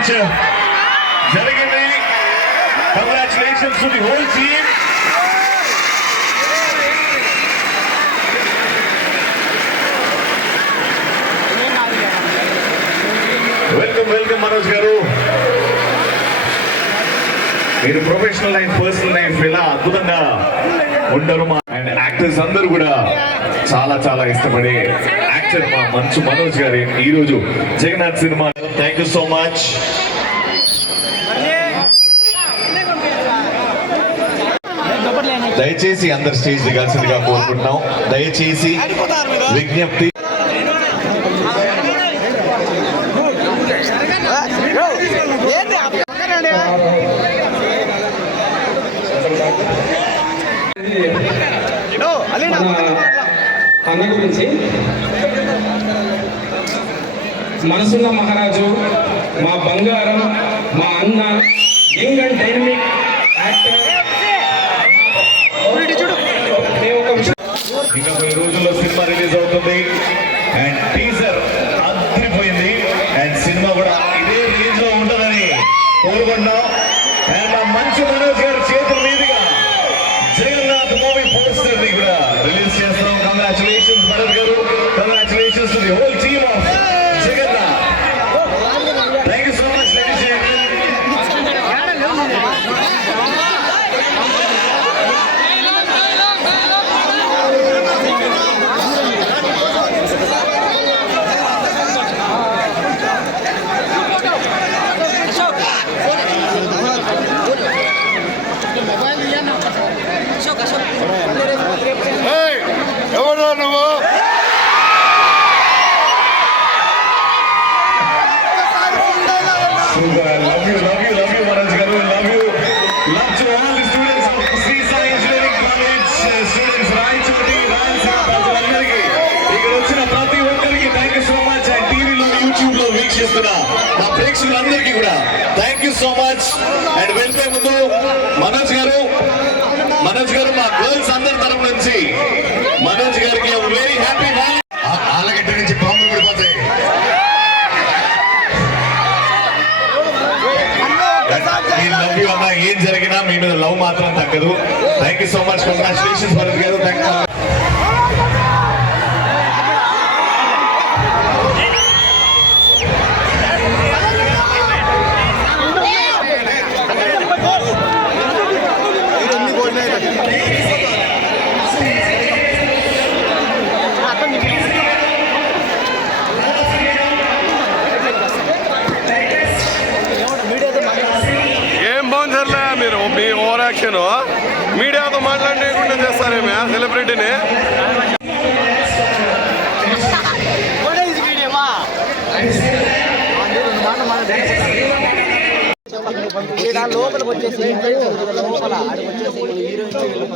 Match జరిగింది. Congratulations to the whole team welcome welcome Manoj గారు. మీరు ప్రొఫెషనల్ లైఫ్ పర్సనల్ లైఫ్ ఇలా అద్భుతంగా ఉండరు మా అండ్ యాక్టర్స్ అందరూ కూడా చాలా చాలా ఇష్టపడే యాక్టర్ మా మంచు మనోజ్ గారి. ఈ రోజు Jagannath cinema thank you so much దయచేసి అందరు స్టేజ్ దిగాల్సిందిగా కోరుకుంటున్నాం. దయచేసి విజ్ఞప్తి అన్న గురించి మనసున్న మహారాజు మా బంగారం మా అన్న యంగ్ అండ్ డైనమిక్ ఇంకా కొన్ని రోజుల్లో సినిమా రిలీజ్ అవుతుంది. అండ్ టీజర్ అదిరిపోయింది అండ్ సినిమా కూడా ఇదే రేంజ్లో ఉంటుందని కోరుకుంటున్నాం. Super. Love you, love you, love you, Manoj Garu. Love you. Love to all the Rayachoti, uh, ఇక్కడ వచ్చిన ప్రతి ఒక్కరికి thank you so much and టీవీలో యూట్యూబ్లో వీక్షిస్తున్న మా ప్రేక్షకులందరికీ కూడా thank you so much and వెళ్ళిపోయే ముందు మనోజ్ గారు మనోజ్ గారు మా గర్ల్స్ అందరి తరపు నుంచి మనోజ్ గారికి జరిగినా మీ మీద లవ్ మాత్రం తగ్గదు. Thank you so much congratulations Bharat గారు. Thank action. మీడియాతో మాట్లాడేయకుండా చేస్తారేమే సెలబ్రిటీని ఈడ లోపలికి వచ్చేసి లోపల ఆడికి వచ్చేసి హీరోయిన్